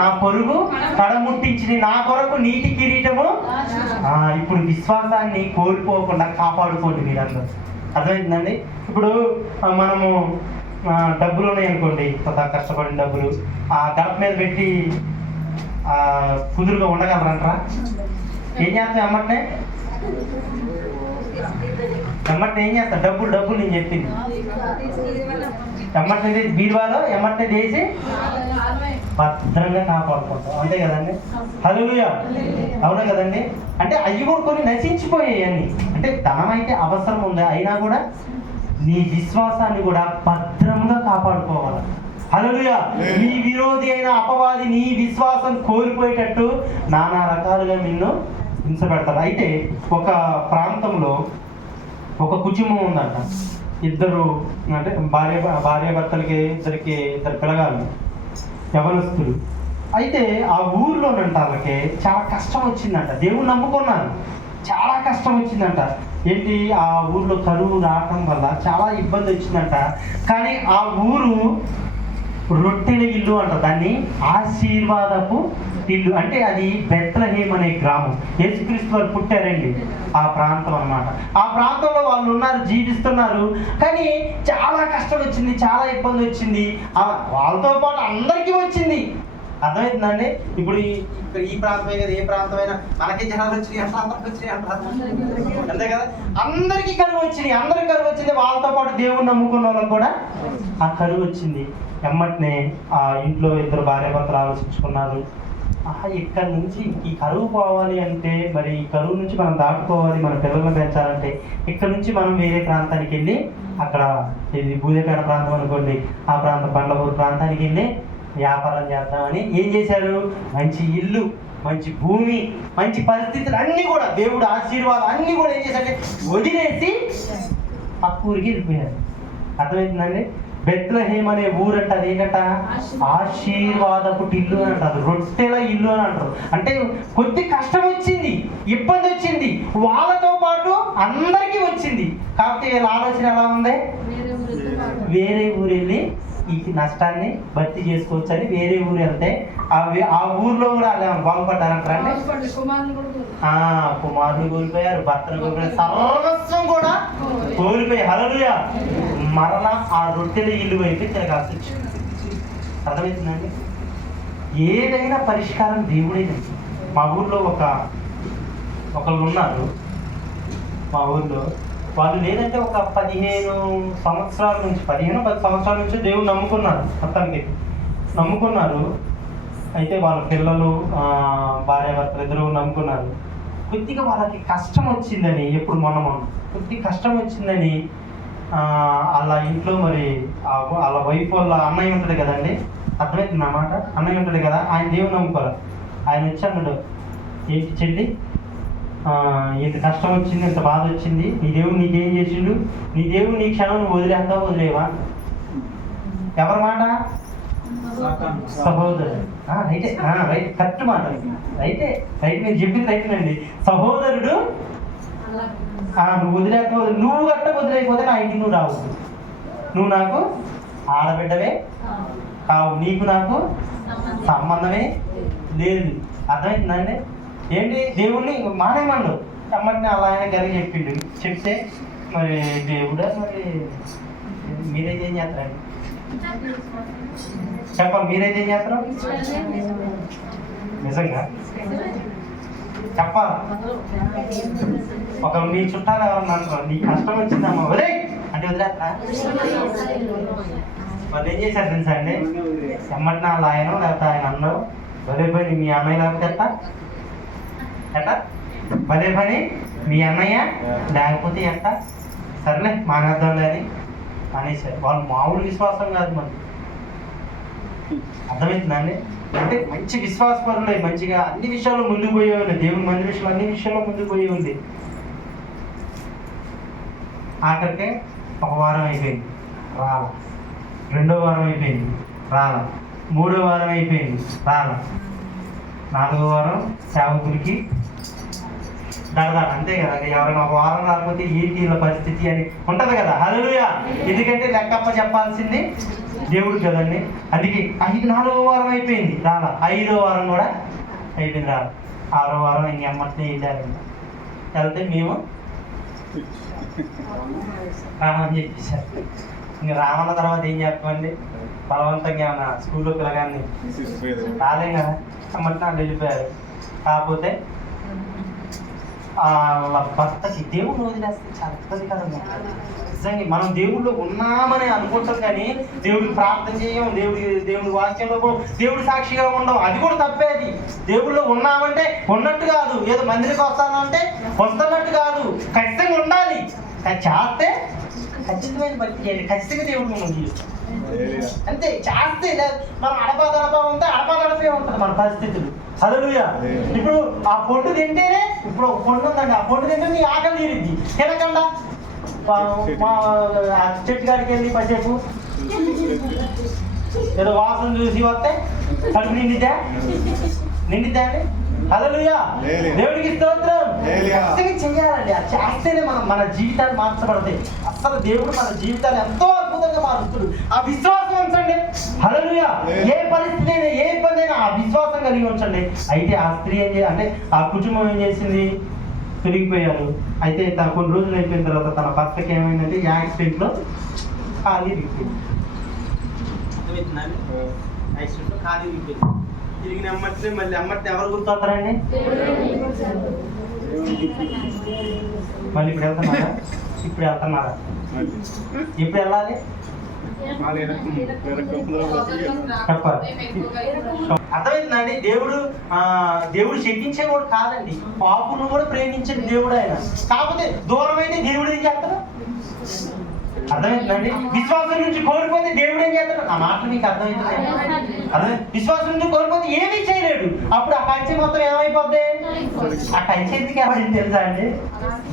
నా పొరుగు కడముట్టించి నా కొరకు నీతి కిరీటము. ఇప్పుడు విశ్వాసాన్ని కోల్పోకుండా కాపాడుకోండి మీరందరూ. అర్థమైందండి? ఇప్పుడు మనము డబ్బులు ఉన్నాయనుకోండి, కష్టపడిన డబ్బులు ఆ గడప మీద పెట్టి కుదురుగా ఉండగలరంటారా? ఏం చేస్తాం అమ్మటనే? ఎమ్మటిని ఏం చేస్తా? డబ్బులు నేను చెప్పింది ఎమ్మటిని బీరువాలో ఎమ్మటిని చేసి భద్రంగా కాపాడుకుంటాం. అంతే కదండి? హల్లెలూయా. అవునా కదండి? అంటే అవి కూడా కొన్ని నశించిపోయాయి అన్ని. అంటే ధనం అయితే అవసరం ఉంది, అయినా కూడా నీ విశ్వాసాన్ని కూడా భద్రంగా కాపాడుకోవాలి. హల్లెలూయా. నీ విరోధి అయిన అపవాది నీ విశ్వాసం కోల్పోయేటట్టు నానా రకాలుగా నిన్ను హింసపెడతాడు. అయితే ఒక ప్రాంతంలో ఒక కుటుంబం ఉందంట. ఇద్దరు అంటే భార్యాభర్తలకి ఇద్దరు పిల్లగాళ్ళు, యవనస్తులు. అయితే ఆ ఊర్లోనంట వాళ్ళకి చాలా కష్టం వచ్చిందంట. దేవుడు నమ్ముకున్నారు, చాలా కష్టం వచ్చిందంట. ఏంటి, ఆ ఊర్లో కరువు రావటం వల్ల చాలా ఇబ్బంది వచ్చిందంట. కానీ ఆ ఊరు రొట్టెల ఇల్లు అంట, దాన్ని ఆశీర్వాదపు ఇల్లు. అంటే అది బెత్లెహేమ్ అనే గ్రామం. యేసుక్రీస్తు వారు పుట్టారండి ఆ ప్రాంతం అన్నమాట. ఆ ప్రాంతంలో వాళ్ళు ఉన్నారు, జీవిస్తున్నారు. కానీ చాలా కష్టం వచ్చింది, చాలా ఇబ్బంది వచ్చింది. వాళ్ళతో పాటు అందరికీ వచ్చింది. అర్థమవుతుందండి? ఇప్పుడు ఈ ప్రాంతమే కదా, ఏ ప్రాంతమైనా మనకి జనాలు వచ్చినాయి అట్లా అందరికి వచ్చినాయి అంటారు, అంతే కదా? అందరికీ కరువు వచ్చినాయి, అందరికి కరువు వచ్చింది. వాళ్ళతో పాటు దేవుడు నమ్ముకున్న వాళ్ళకి కూడా ఆ కరువు వచ్చింది. ఎమ్మటనే ఆ ఇంట్లో ఇద్దరు భార్యాభర్తలు ఆలోచించుకున్నారు, ఇక్కడ నుంచి ఈ కరువు పోవాలి అంటే, మరి ఈ కరువు నుంచి మనం దాటుకోవాలి, మన పిల్లలను పెంచాలంటే ఇక్కడ నుంచి మనం వేరే ప్రాంతానికి వెళ్ళి, అక్కడ ఇది బూదేపేట ప్రాంతం అనుకోండి, ఆ ప్రాంతం బండ్లపూర్ ప్రాంతానికి వెళ్ళి వ్యాపారం చేద్దామని ఏం చేశారు? మంచి ఇల్లు, మంచి భూమి, మంచి పరిస్థితులు అన్నీ కూడా, దేవుడు ఆశీర్వాదం అన్నీ కూడా ఏం చేశారంటే వదిలేసి పక్క ఊరికి వెళ్ళిపోయారు. అర్థమవుతుందండి? బెత్లెహేమ్ అనే ఊరంట, అదేంటంట? ఆశీర్వాదపు ఇల్లు అని అంటారు, రొట్టెల ఇల్లు అని అంటారు. అంటే కొద్ది కష్టం వచ్చింది, ఇబ్బంది వచ్చింది, వాళ్ళతో పాటు అందరికీ వచ్చింది. కాకపోతే వీళ్ళ ఆలోచన ఎలా ఉంది? వేరే ఊరు వెళ్ళి ఈ నష్టాన్ని భర్తీ చేసుకోవచ్చు అని వేరే ఊరు వెళ్తే ఆ ఊర్లో కూడా అలా బాగుపడ్డారంటారండి. కుమారుని కోల్పోయారు, భర్తను కోల్పోయారు, సర్వస్వం కూడా కోల్పోయి హల్లెలూయా మరలా ఆ రొట్టెల ఇల్లు వైపు తిరగాల్సి వచ్చింది. అర్థమవుతుందండి? ఏదైనా పరిష్కారం దేవుడేనండి. మా ఊర్లో ఒకళ్ళు ఉన్నారు, మా ఊర్లో వాళ్ళు లేదంటే ఒక 15 సంవత్సరాల నుంచి 10 సంవత్సరాల నుంచి దేవుడు నమ్ముకున్నారు, మొత్తానికి నమ్ముకున్నారు. అయితే వాళ్ళ పిల్లలు భార్యాభర్తలు ఇద్దరు నమ్ముకున్నారు. కొద్దిగా వాళ్ళకి కష్టం వచ్చిందని, ఎప్పుడు మొన్న కొద్దిగా కష్టం వచ్చిందని వాళ్ళ ఇంట్లో మరి వాళ్ళ వైఫ్ వాళ్ళ అన్నయ్య ఉంటుంది కదండి, అర్థమవుతుంది అన్నమాట, అన్నయ్య ఉంటుంది కదా, ఆయన దేవుడు నమ్ముకోవాలి. ఆయన వచ్చి అన్నాడు, ఏంటి చెల్లి ఇంత కష్టం వచ్చింది, ఇంత బాధ వచ్చింది, నీ దేవుడు నీకేం చేసిండు? నీ దేవుడు నీ క్షణం నువ్వు వదిలేస్తావు, వదిలేవా? ఎవరి మాట? సహోదరుడు. రైటే, రైట్, కరెక్ట్ మాట, రైటే, రైట్, మీరు చెప్పింది రైటేనండి. సహోదరుడు నువ్వు వదిలేస్తావు, నువ్వు గట్ట వదిలేకపోతే నా ఇంటికి నువ్వు రావు, నువ్వు నాకు ఆడబిడ్డవే కావు, నీకు నాకు సంబంధమే లేదు. అర్థమవుతుందండి? ఏంటి? దేవుణ్ణి మానేమన్నాడు, అమ్మని అలా ఆయన కలిగి చెప్పిండు. చెప్తే మరి దేవుడా మరి మీరైతే ఏం చేస్తారండి? చెప్పాలి, మీరైతే ఏం చేస్తారు? నిజంగా చెప్పాలి. ఒకరు మీ చుట్టాలు ఎవరన్నా అంటారు, నీ కష్టం వచ్చిందమ్మా వదిలే అంటే వదిలేస్తా? వాళ్ళు ఏం చేశారు తెలుసా అండి? ఎమ్మటిన వాళ్ళ ఆయన లేకపోతే ఆయన అన్నావు, వదిలే పోయి మీ అన్నయ్య లేకపోతే ఎట్ట పదే పని మీ అన్నయ్య లేకపోతే ఎట్ట, సరేలే మానేద్దాం అని అనేసారు. వాళ్ళు మామూలు విశ్వాసం కాదు మనకి, అర్థమవుతుందండి? అంటే మంచి విశ్వాసపరులే, మంచిగా అన్ని విషయాల్లో ముందుకు పోయే ఉంది, దేవుని మంది విషయంలో అన్ని విషయాల్లో ముందుకు పోయే ఉంది. ఆఖరికే ఒక వారం అయిపోయింది, రాల. 2వ వారం అయిపోయింది, రాల. 3వ వారం అయిపోయింది, రాల. 4వ వారం సేవకుడికి దడదాడు, అంతే కదండి. ఎవరైనా ఒక వారం రాకపోతే ఏంటి వీళ్ళ పరిస్థితి అని ఉంటుంది కదా. హల్లెలూయా! ఎందుకంటే లెక్కప్ప చెప్పాల్సింది దేవుడు కదండి. అందుకే 4వ వారం అయిపోయింది, రాల. 5వ వారం కూడా అయిపోయింది, రాల. 6వ వారం ఇంకెమ్మటినే వెళ్ళారండి. వెళ్తే మేము రామని చెప్పేశారు. ఇంక రామన్న తర్వాత ఏం చెప్పండి, బలవంతంగా ఏమన్నా స్కూల్లో పిల్లగాన్ని రాలేం కదా, అమ్మటిని వాళ్ళు వెళ్ళిపోయారు. కాకపోతే వాళ్ళ భర్తకి దేవుడు వదిలేస్తే చాలా ఇబ్బంది కదండి. నిజంగా మనం దేవుళ్ళు ఉన్నామని అనుకుంటాం కానీ దేవుడికి ప్రార్థన చేయం, దేవుడి వాక్యంలో దేవుడి సాక్షిగా ఉండం, అది కూడా తప్పేది. దేవుళ్ళు ఉన్నామంటే ఉన్నట్టు కాదు, ఏదో మందిరికి వస్తానంటే వస్తున్నట్టు కాదు, ఖచ్చితంగా ఉండాలి. చేస్తే ఖచ్చితమైన భక్తి చేయాలి, ఖచ్చితంగా దేవుడు మనం జీవిస్తాం, అంతే. చేస్తే మనం అడపా ఉంటే అడపే ఉంటుంది మన పరిస్థితులు. హల్లెలూయా! ఇప్పుడు ఆ పొట్టు తింటేనే, ఇప్పుడు ఒక పొట్టు ఉందండి, ఆ పొట్టు తింటే నీ ఆకలి తీరిద్ది. తినకుండా చెట్టు కాడికి వెళ్ళి పసేపు ఏదో వాసన చూసి వస్తే కడుపు నిండిద్దా అండి? హల్లెలూయా! దేవుడికి స్తోత్రం. చెయ్యాలండి, అది చేస్తేనే మన జీవితాలు మార్చబడతాయి. అసలు దేవుడు మన జీవితాలు ఎంతో అద్భుతంగా మారుస్తాడు. ఆ విశ్వాసం ఉంచండి. హల్లెలూయా! ఏ పరిస్థితి అయినా, ఏ ఇబ్బంది అయినా ఆ విశ్వాసం కలిగి ఉంచండి. అయితే ఆ స్త్రీ ఏం చేయాలి అంటే, ఆ కుటుంబం ఏం చేసింది, తిరిగిపోయారు. అయితే కొన్ని రోజులు అయిపోయిన తర్వాత తన భర్తకి ఏమైందంటే యాక్సిడెంట్లో ఖాళీ విరిగిపోయింది. యాక్సిడెంట్లో ఖాళీ విరిగిపోయింది. తిరిగిన అమ్మటిని మళ్ళీ అమ్మటిని ఎవరు గుర్తొస్తారండి? మళ్ళీ ఇప్పుడు వెళ్తున్నారా? ఇప్పుడు వెళ్తున్నారా? ఇప్పుడు వెళ్ళాలి చెప్పాలి. అర్థమవుతుందండి? దేవుడు శపించేవాడు కాదండి, పాపులను కూడా ప్రేమించిన దేవుడు ఆయన. కాకపోతే దూరం అయితే దేవుడు ఏం చేస్తాడు? అర్థమవుతుందండి? విశ్వాసం నుంచి కోల్పోతే దేవుడు ఏం చేస్తాడు? ఆ మాటలు మీకు అర్థమవుతుంది? అదే విశ్వాసం నుంచి కోల్పోతే ఏమీ చేయలేడు. అప్పుడు ఆ కంచె మొత్తం ఏమైపోద్ది? ఆ కంచె ఎందుకు ఏమైంది తెలుసా అండి?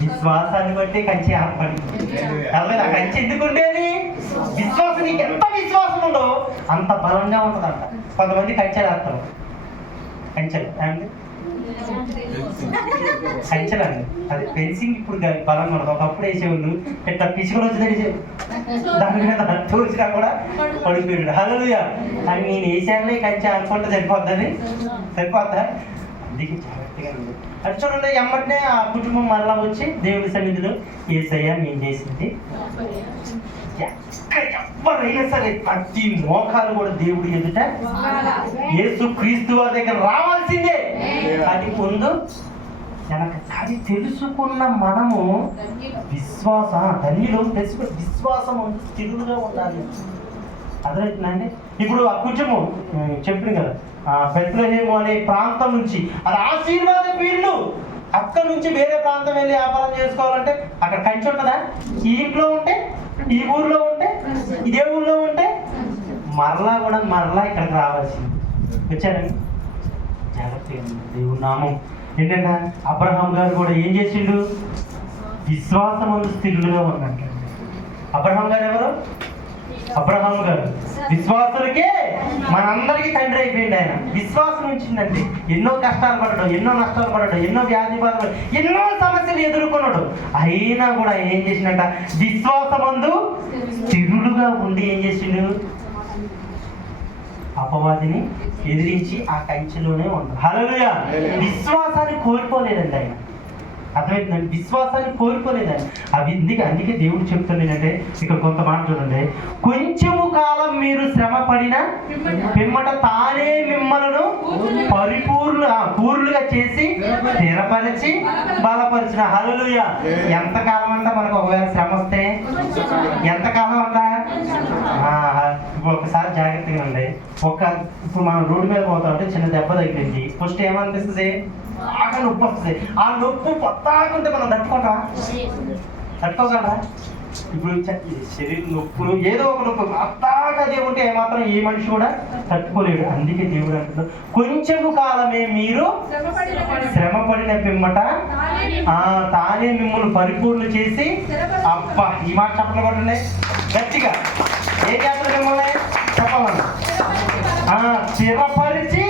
విశ్వాసాన్ని బట్టి కంచె ఏర్పడింది. కాబట్టి ఆ కంచె ఎందుకు ఉండేది? విశ్వాసం, నీకు ఎంత విశ్వాసం ఉందో అంత బలంగా ఉంటుందంట. కొంతమంది కంచెలు వేస్తారు. కంచెలు అండి, కంచెలు అండి, అది ఫెన్సింగ్ ఇప్పుడు బలంగా ఉండదు. ఒకప్పుడు వేసేవాళ్ళు ఇట్లా పిచ్చుకొని వచ్చి తెలిసే దాని మీద తోచినా కూడా పడిపోయాడు. హల్లెలూయా అని నేను వేసానులే కంచె అనుకుంటే సరిపోద్దని సరిపోద్దా? అందుకే జాగ్రత్తగా ఉంది. అది చూడండి, ఎమ్మటినే ఆ కుటుంబం మరలా వచ్చి దేవుడి సన్నిధిలో యేసయ్యా నేను చేసింది. ఎవరైనా సరే ప్రతి మోకాలు కూడా దేవుడి ఎదుట యేసు క్రీస్తు వారి దగ్గర రావాల్సిందే. అది ముందు అది తెలుసుకున్న మనము ధన్యులు తెలుసుకుని విశ్వాసం స్థిరులుగా ఉండాలి. అర్థమవుతుందండి? ఇప్పుడు ఆ కుటుంబం చెప్పింది కదా, బెత్లెహేము అనే ప్రాంతం నుంచి అది ఆశీర్వాద వీళ్ళు అక్కడి నుంచి వేరే ప్రాంతం వెళ్ళి వ్యాపారం చేసుకోవాలంటే అక్కడ కంచి ఉంటుందా? ఈ ఇంట్లో ఉంటే, ఈ ఊర్లో ఉంటే, ఇదే ఊర్లో ఉంటే మరలా ఇక్కడికి రావాల్సింది. వచ్చారండి? జాగ్రత్తగా దేవుని నామం ఏంటంటే అబ్రహాం గారు కూడా ఏం చేసిండు? విశ్వాసమందు స్థిరులుగా ఉన్నట్టు. అబ్రహాం గారు ఎవరు? అబ్రహాం గారు విశ్వాసులకే మనందరికీ తండ్రి అయిపోయింది. ఆయన విశ్వాసం ఉంచిందండి. ఎన్నో కష్టాలు పడడం, ఎన్నో నష్టాలు పడడం, ఎన్నో వ్యాధి బాధలు, ఎన్నో సమస్యలు ఎదుర్కొన్నాడు. అయినా కూడా ఆయన ఏం చేసిందంట? విశ్వాసమందు స్థిరులుగా ఉండి ఏం చేసిండు? అపవాదిని ఎదిరించి ఆ కంచెలోనే ఉన్నాడు. హల్లెలూయా! విశ్వాసాన్ని కోల్పోలేదండి ఆయన. అర్థమవుతుందండి? విశ్వాసాన్ని కోల్పోలేదండి. అందుకే దేవుడు చెప్తున్నాడంటే ఇక్కడ కొంత మాట చూడండి, కొంచెము కాలం మీరు శ్రమ పడిన పిమ్మట తానే మిమ్మలను పూర్ణులుగా చేసి స్థిరపరిచి బలపరిచిన. హల్లెలూయా! ఎంతకాలం అంట మనకు ఒకవేళ శ్రమ వస్తే ఎంతకాలం అంట? ఇప్పుడు ఒకసారి జాగ్రత్తగా ఉండే ఇప్పుడు మనం రోడ్డు మీద పోతా ఉంటే చిన్న దెబ్బ తగిలింది. ఫస్ట్ ఏమనిపిస్తుంది? బాగా నొప్పి వస్తుంది. ఆ నొప్పి పొత్తాకుంటే మనం తట్టుకోగలరా? ఇప్పుడు శరీరం నొప్పులు ఏదో ఒక నొప్పి అత్తాగా దేవుంటే ఏమాత్రం ఏ మనిషి కూడా తట్టుకోలేడు. అందుకే దేవుడు అంటున్నాడు, కొంచెము కాలమే మీరు శ్రమ పడిన పిమ్మట తానే మిమ్మల్ని పరిపూర్ణ చేసి. అబ్బా, ఈ మాట చెప్పలు కొట్టండి గట్టిగా. ఏ చేస్తారు మిమ్మల్ని? చెప్పాలన్నా స్థిరపరిచి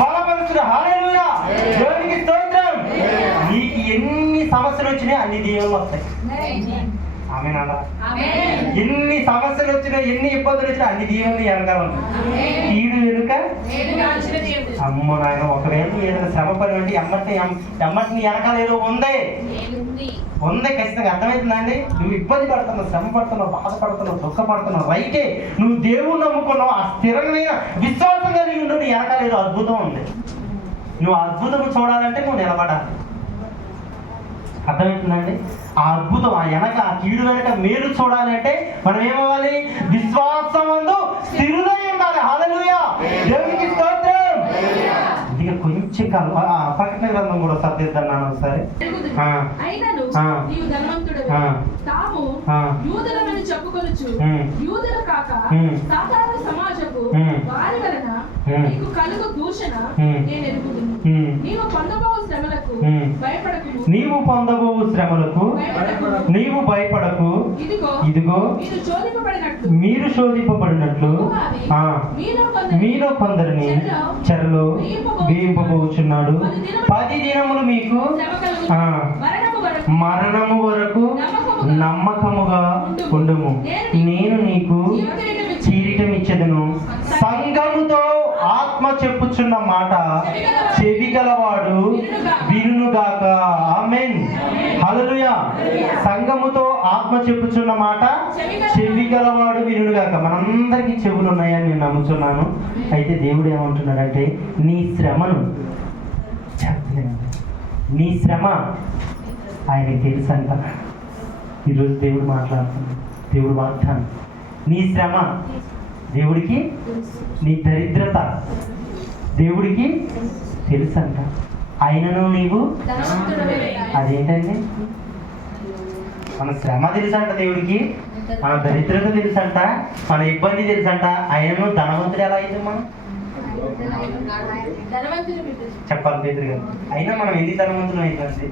బలపరుచుడు. హల్లెలూయా! దేవునికి స్తోత్రం. నీకు ఎన్ని సమస్యలు వచ్చినాయి అన్ని దీవెనలు వస్తాయి. ఆమేనా? ఎన్ని సమస్యలు వచ్చినా, ఎన్ని ఇబ్బందులు వచ్చినా అన్ని దీవెనలు వెనకాల కీడు వెనుక అమ్మో నాయన. ఒకవేళ ఏదైనా శ్రమ పడి అంటే ఎమ్మటిని వెనకాల ఏదో ఉంది ఖచ్చితంగా. అర్థమవుతుందండి? నువ్వు ఇబ్బంది పడుతున్నావు, శ్రమ పడుతున్నావు, బాధపడుతున్నావు, దుఃఖపడుతున్నావు, రైతే నువ్వు దేవుణ్ణి నమ్ముకున్నావు, ఆ స్థిరమైన విశ్వాసం కలిగి ఉండు. నీ వెనకాల ఏదో అద్భుతం ఉంది. నువ్వు అద్భుతం చూడాలంటే నువ్వు నిలబడాలి. అర్థమవుతుందండి? ఆ అద్భుతం, ఆ కీడు వెనక మేలు చూడాలంటే మనం ఏమవ్వాలి? విశ్వాసమందు స్థిరులై ఉండాలి. హల్లెలూయా! దేవునికి స్తోత్రం. అందుకే కొంచెం ప్రకటన గ్రంథం కూడా సర్దిద్దాను ఒకసారి. నీవు పొందబోవు శ్రమలకు నీవు భయపడకు. ఇదిగో మీరు శోధింపబడినట్లు మీలో కొందరిని చెరలో వేయింపబోచున్నాడు. 10 దినములు మీకు మరణము వరకు నమ్మకముగా ఉండుము. నేను నీకు కిరీటం ఇచ్చెదను, సంఘముతో ఆత్మ ఆత్మ చెప్పుచున్న మాట చెవి గలవాడు వినుగాక. ఆమేన్. హల్లెలూయా. సంఘముతో ఆత్మ చెప్పుచున్న మాట చెవి గలవాడు వినుగాక. మనందరికీ చెవులు ఉన్నాయని నేను నమ్ముతున్నాను. అయితే దేవుడు ఏమంటున్నాడంటే నీ శ్రమను చెప్పలేను, నీ శ్రమ ఆయనకి తెలుసంట. ఈరోజు దేవుడు మాట్లాడుతున్నాడు, దేవుడు వాగ్దానం. నీ శ్రమ దేవుడికి, నీ దరిద్రత దేవుడికి తెలుసంట. ఆయనను నీవు అదేంటండి, మన శ్రమ తెలుసంట దేవుడికి, మన దరిద్రత తెలుసంట, మన ఇబ్బంది తెలుసంట. ఆయనను ధనవంతుడు ఎలా అయితే మనం చెప్పాలి పేదరు గారు. అయినా మనం ఎందుకు ధనవంతులు అవుతుంది?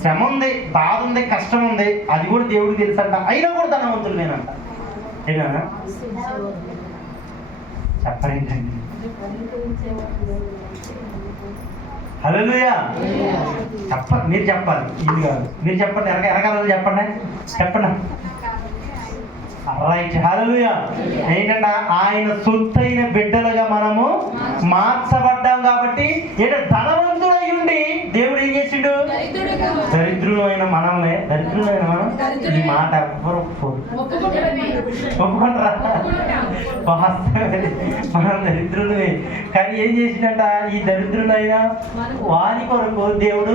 శ్రమ ఉంది, బాధ ఉంది, కష్టం ఉంది, అది కూడా దేవుడికి తెలుసంట. అయినా కూడా ధనవంతులు నేనంట. ఏనా చెప్పరేంటండి? హల్లెలూయా. మీరు చెప్పాలి, ఇది కాదు. మీరు చెప్పండి, ఎరగాలని చెప్పండి, చెప్పండి. రైట్. హల్లెలూయా. ఏంటంట, ఆయన సొత్తైన బిడ్డలుగా మనము మార్చబడ్డాం కాబట్టి ధనవంతుడై ఉండి దేవుడు ఏం చేసిండు? దరిద్రులు అయిన మనల్ని, దరిద్రులు అయిన మనం, ఈ మాట ఎవ్వరు ఒప్పుకుంటారా? మనం దరిద్రులే. కానీ ఏం చేసిందంట, ఈ దరిద్రులైన వారి కొరకు దేవుడు